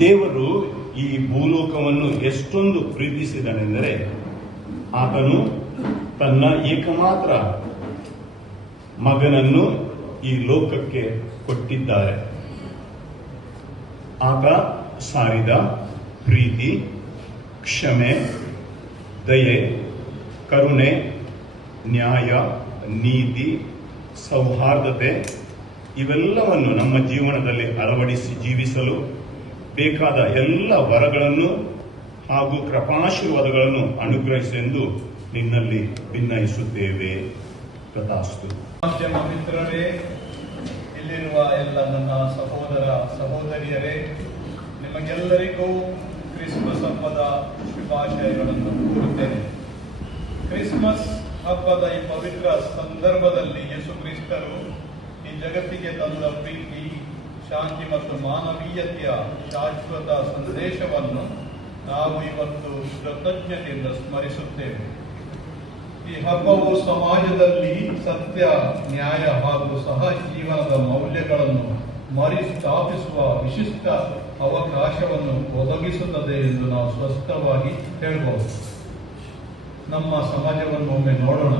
ದೇವರು ಈ ಭೂಲೋಕವನ್ನು ಎಷ್ಟೊಂದು ಪ್ರೀತಿಸಿದನೆಂದರೆ ಆತನು ತನ್ನ ಏಕಮಾತ್ರ ಮಗನನ್ನು ಈ ಲೋಕಕ್ಕೆ ಕೊಟ್ಟಿದ್ದಾರೆ. ಆತ ಸಾರಿದ ಪ್ರೀತಿ, ಕ್ಷಮೆ, ದಯೆ, ಕರುಣೆ, ನ್ಯಾಯ, ನೀತಿ, ಸೌಹಾರ್ದತೆ ಇವೆಲ್ಲವನ್ನು ನಮ್ಮ ಜೀವನದಲ್ಲಿ ಅಳವಡಿಸಿ ಜೀವಿಸಲು ಬೇಕಾದ ಎಲ್ಲ ವರಗಳನ್ನು ಹಾಗೂ ಕೃಪಾಶೀರ್ವಾದಗಳನ್ನು ಅನುಗ್ರಹಿಸೆಂದು ನಿನ್ನಲ್ಲಿ ಭಿನ್ನಯಿಸುತ್ತೇವೆ. ತಥಾಸ್ತು. ಮಾಧ್ಯಮ ಮಿತ್ರರೇ, ಇಲ್ಲಿರುವ ಎಲ್ಲ ನನ್ನ ಸಹೋದರ ಸಹೋದರಿಯರೇ, ನಿಮಗೆಲ್ಲರಿಗೂ ಕ್ರಿಸ್ಮಸ್ ಹಬ್ಬದ ಶುಭಾಶಯಗಳನ್ನು ಕೋರುತ್ತೇನೆ. ಕ್ರಿಸ್ಮಸ್ ಹಬ್ಬದ ಈ ಪವಿತ್ರ ಸಂದರ್ಭದಲ್ಲಿ ಯೇಸು ಕ್ರಿಸ್ತರು ಈ ಜಗತ್ತಿಗೆ ತಂದ ಪ್ರೀತಿ, ಶಾಂತಿ ಮತ್ತು ಮಾನವೀಯತೆಯ ಶಾಶ್ವತ ಸಂದೇಶವನ್ನು ನಾವು ಇವತ್ತು ಕೃತಜ್ಞತೆಯಿಂದ ಸ್ಮರಿಸುತ್ತೇವೆ. ಈ ಹಬ್ಬವು ಸಮಾಜದಲ್ಲಿ ಸತ್ಯ, ನ್ಯಾಯ ಹಾಗೂ ಸಹಜೀವನದ ಮೌಲ್ಯಗಳನ್ನು ಮರುಸ್ಥಾಪಿಸುವ ವಿಶಿಷ್ಟ ಅವಕಾಶವನ್ನು ಒದಗಿಸುತ್ತದೆ ಎಂದು ನಾವು ಸ್ಪಷ್ಟವಾಗಿ ಹೇಳಬಹುದು. ನಮ್ಮ ಸಮಾಜವನ್ನು ಒಮ್ಮೆ ನೋಡೋಣ.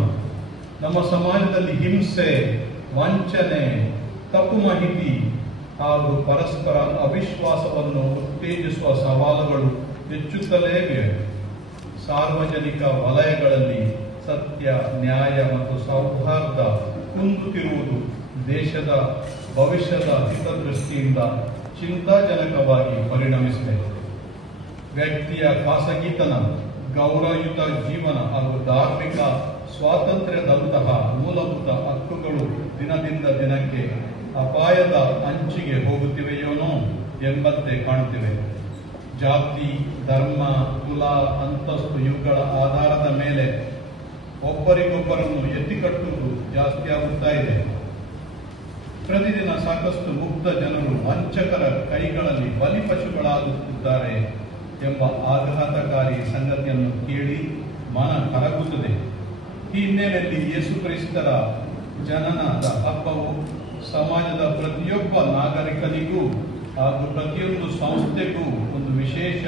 ನಮ್ಮ ಸಮಾಜದಲ್ಲಿ ಹಿಂಸೆ, ವಂಚನೆ, ತಪ್ಪು ಮಾಹಿತಿ ಹಾಗೂ ಪರಸ್ಪರ ಅವಿಶ್ವಾಸವನ್ನು ಉತ್ತೇಜಿಸುವ ಸವಾಲುಗಳು ಹೆಚ್ಚುತ್ತಲೇ ಇವೆ. ಸಾರ್ವಜನಿಕ ವಲಯಗಳಲ್ಲಿ ಸತ್ಯ, ನ್ಯಾಯ ಮತ್ತು ಸೌಹಾರ್ದ ಕುಂದುತ್ತಿರುವುದು ದೇಶದ ಭವಿಷ್ಯದ ಹಿತದೃಷ್ಟಿಯಿಂದ ಚಿಂತಾಜನಕವಾಗಿ ಪರಿಣಮಿಸಿದೆ. ವ್ಯಕ್ತಿಯ ಖಾಸಗಿತನ, ಗೌರವಯುತ ಜೀವನ ಹಾಗೂ ಧಾರ್ಮಿಕ ಸ್ವಾತಂತ್ರ್ಯದಂತಹ ಮೂಲಭೂತ ಹಕ್ಕುಗಳು ದಿನದಿಂದ ದಿನಕ್ಕೆ ಅಪಾಯದ ಅಂಚಿಗೆ ಹೋಗುತ್ತಿವೆಯೋನೋ ಎಂಬಂತೆ ಕಾಣುತ್ತಿವೆ. ಜಾತಿ, ಧರ್ಮ, ಕುಲ, ಅಂತಸ್ತು ಇವುಗಳ ಆಧಾರದ ಮೇಲೆ ಒಬ್ಬರಿಗೊಬ್ಬರನ್ನು ಎತ್ತಿಕಟ್ಟುವುದು ಜಾಸ್ತಿಯಾಗುತ್ತಾ ಇದೆ. ಪ್ರತಿದಿನ ಸಾಕಷ್ಟು ಮುಗ್ಧ ಜನರು ವಂಚಕರ ಕೈಗಳಲ್ಲಿ ಬಲಿಪಶುಗಳಾಗುತ್ತಿದ್ದಾರೆ ಎಂಬ ಆಘಾತಕಾರಿ ಸಂಗತಿಯನ್ನು ಕೇಳಿ ಮನ ಕರಗುತ್ತದೆ. ಈ ಹಿನ್ನೆಲೆಯಲ್ಲಿ ಯೇಸು ಕ್ರಿಸ್ತರ ಜನನದ ಹಬ್ಬವು ಸಮಾಜದ ಪ್ರತಿಯೊಬ್ಬ ನಾಗರಿಕನಿಗೂ ಹಾಗೂ ಪ್ರತಿಯೊಂದು ಸಂಸ್ಥೆಗೂ ಒಂದು ವಿಶೇಷ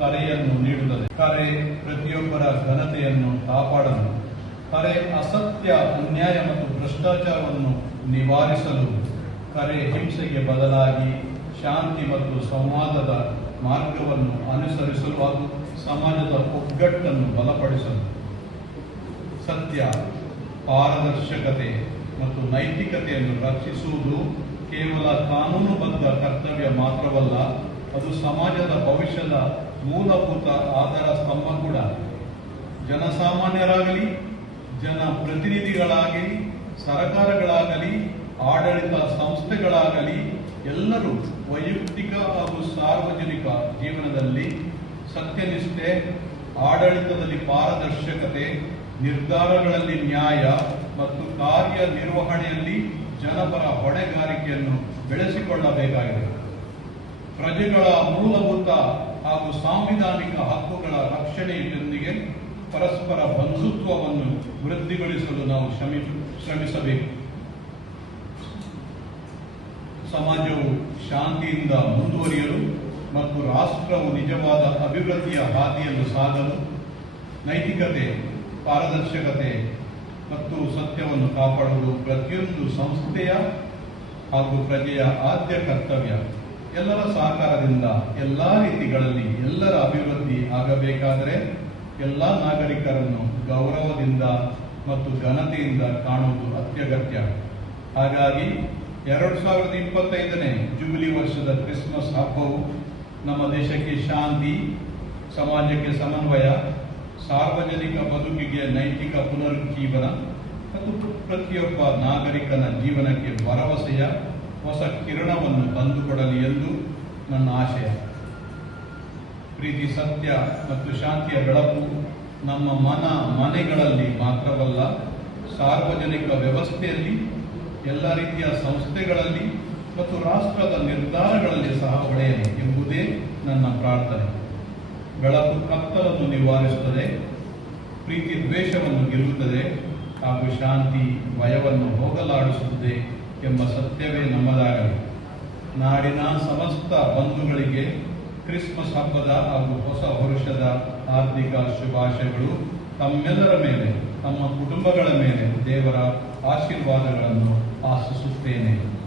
ಕರೆಯನ್ನು ನೀಡುತ್ತದೆ. ಕರೆ ಪ್ರತಿಯೊಬ್ಬರ ಘನತೆಯನ್ನು ಕಾಪಾಡಲು, ಕರೆ ಅಸತ್ಯ, ಅನ್ಯಾಯ ಮತ್ತು ಭ್ರಷ್ಟಾಚಾರವನ್ನು ನಿವಾರಿಸಲು, ಕರೆ ಹಿಂಸೆಗೆ ಬದಲಾಗಿ ಶಾಂತಿ ಮತ್ತು ಸಂವಾದದ ಮಾರ್ಗವನ್ನು ಅನುಸರಿಸಲು ಹಾಗೂ ಸಮಾಜದ ಒಗ್ಗಟ್ಟನ್ನು ಬಲಪಡಿಸಲು. ಸತ್ಯ, ಪಾರದರ್ಶಕತೆ ಮತ್ತು ನೈತಿಕತೆಯನ್ನು ರಕ್ಷಿಸುವುದು ಕೇವಲ ಕಾನೂನುಬದ್ಧ ಕರ್ತವ್ಯ ಮಾತ್ರವಲ್ಲ, ಅದು ಸಮಾಜದ ಭವಿಷ್ಯದ ಮೂಲಭೂತ ಆಧಾರ ಸ್ತಂಭ ಕೂಡ. ಜನಸಾಮಾನ್ಯರಾಗಲಿ, ಜನಪ್ರತಿನಿಧಿಗಳಾಗಲಿ, ಸರ್ಕಾರಗಳಾಗಲಿ, ಆಡಳಿತ ಸಂಸ್ಥೆಗಳಾಗಲಿ ಎಲ್ಲರೂ ವೈಯಕ್ತಿಕ ಹಾಗೂ ಸಾರ್ವಜನಿಕ ಜೀವನದಲ್ಲಿ ಸತ್ಯನಿಷ್ಠೆ, ಆಡಳಿತದಲ್ಲಿ ಪಾರದರ್ಶಕತೆ, ನಿರ್ಧಾರಗಳಲ್ಲಿ ನ್ಯಾಯ ಮತ್ತು ಕಾರ್ಯನಿರ್ವಹಣೆಯಲ್ಲಿ ಜನಪರ ಹೊಣೆಗಾರಿಕೆಯನ್ನು ಬೆಳೆಸಿಕೊಳ್ಳಬೇಕಾಗಿದೆ. ಪ್ರಜೆಗಳ ಮೂಲಭೂತ ಹಾಗೂ ಸಾಂವಿಧಾನಿಕ ಹಕ್ಕುಗಳ ರಕ್ಷಣೆಯೊಂದಿಗೆ ಪರಸ್ಪರ ಬಂಧುತ್ವವನ್ನು ವೃದ್ಧಿಗೊಳಿಸಲು ನಾವು ಶ್ರಮಿಸಬೇಕು. ಸಮಾಜವು ಶಾಂತಿಯಿಂದ ಮುಂದುವರಿಯಲು ಮತ್ತು ರಾಷ್ಟ್ರವು ನಿಜವಾದ ಅಭಿವೃದ್ಧಿಯ ಹಾದಿಯನ್ನು ಸಾಗಲು ನೈತಿಕತೆ, ಪಾರದರ್ಶಕತೆ ಮತ್ತು ಸತ್ಯವನ್ನು ಕಾಪಾಡುವುದು ಪ್ರತಿಯೊಂದು ಸಂಸ್ಥೆಯ ಹಾಗೂ ಪ್ರಜೆಯ ಆದ್ಯ ಕರ್ತವ್ಯ. ಎಲ್ಲರ ಸಹಕಾರದಿಂದ ಎಲ್ಲ ರೀತಿಗಳಲ್ಲಿ ಎಲ್ಲರ ಅಭಿವೃದ್ಧಿ ಆಗಬೇಕಾದರೆ ಎಲ್ಲ ನಾಗರಿಕರನ್ನು ಗೌರವದಿಂದ ಮತ್ತು ಘನತೆಯಿಂದ ಕಾಣುವುದು ಅತ್ಯಗತ್ಯ. ಹಾಗಾಗಿ 2025ನೇ ಜುಬಿಲಿ ವರ್ಷದ ಕ್ರಿಸ್ಮಸ್ ಹಬ್ಬವು ನಮ್ಮ ದೇಶಕ್ಕೆ ಶಾಂತಿ, ಸಮಾಜಕ್ಕೆ ಸಮನ್ವಯ, ಸಾರ್ವಜನಿಕ ಬದುಕಿಗೆ ನೈತಿಕ ಪುನರುಜ್ಜೀವನ ಮತ್ತು ಪ್ರತಿಯೊಬ್ಬ ನಾಗರಿಕನ ಜೀವನಕ್ಕೆ ಭರವಸೆಯ ಹೊಸ ಕಿರಣವನ್ನು ತಂದುಕೊಡಲಿ ಎಂದು ನನ್ನ ಆಶಯ. ಪ್ರೀತಿ, ಸತ್ಯ ಮತ್ತು ಶಾಂತಿಯ ಬೆಳಕು ನಮ್ಮ ಮನೆಗಳಲ್ಲಿ ಮಾತ್ರವಲ್ಲ, ಸಾರ್ವಜನಿಕ ವ್ಯವಸ್ಥೆಯಲ್ಲಿ, ಎಲ್ಲ ರೀತಿಯ ಸಂಸ್ಥೆಗಳಲ್ಲಿ ಮತ್ತು ರಾಷ್ಟ್ರದ ನಿರ್ಧಾರಗಳಲ್ಲಿ ಸಹ ಹೊಳೆಯಲಿ ಎಂಬುದೇ ನನ್ನ ಪ್ರಾರ್ಥನೆ. ಬೆಳಕು ಕತ್ತಲನ್ನು ನಿವಾರಿಸುತ್ತದೆ, ಪ್ರೀತಿ ದ್ವೇಷವನ್ನು ಗೆಲ್ಲುತ್ತದೆ ಹಾಗೂ ಶಾಂತಿ ಭಯವನ್ನು ಹೋಗಲಾಡಿಸುತ್ತದೆ ಎಂಬ ಸತ್ಯವೇ ನಮ್ಮದಾಗಲಿ. ನಾಡಿನ ಸಮಸ್ತ ಬಂಧುಗಳಿಗೆ ಕ್ರಿಸ್ಮಸ್ ಹಬ್ಬದ ಹಾಗೂ ಹೊಸ ವರ್ಷದ ಹಾರ್ದಿಕ ಶುಭಾಶಯಗಳು. ತಮ್ಮೆಲ್ಲರ ಮೇಲೆ, ತಮ್ಮ ಕುಟುಂಬಗಳ ಮೇಲೆ ದೇವರ ಆಶೀರ್ವಾದಗಳನ್ನು ಆಶಿಸುತ್ತೇನೆ.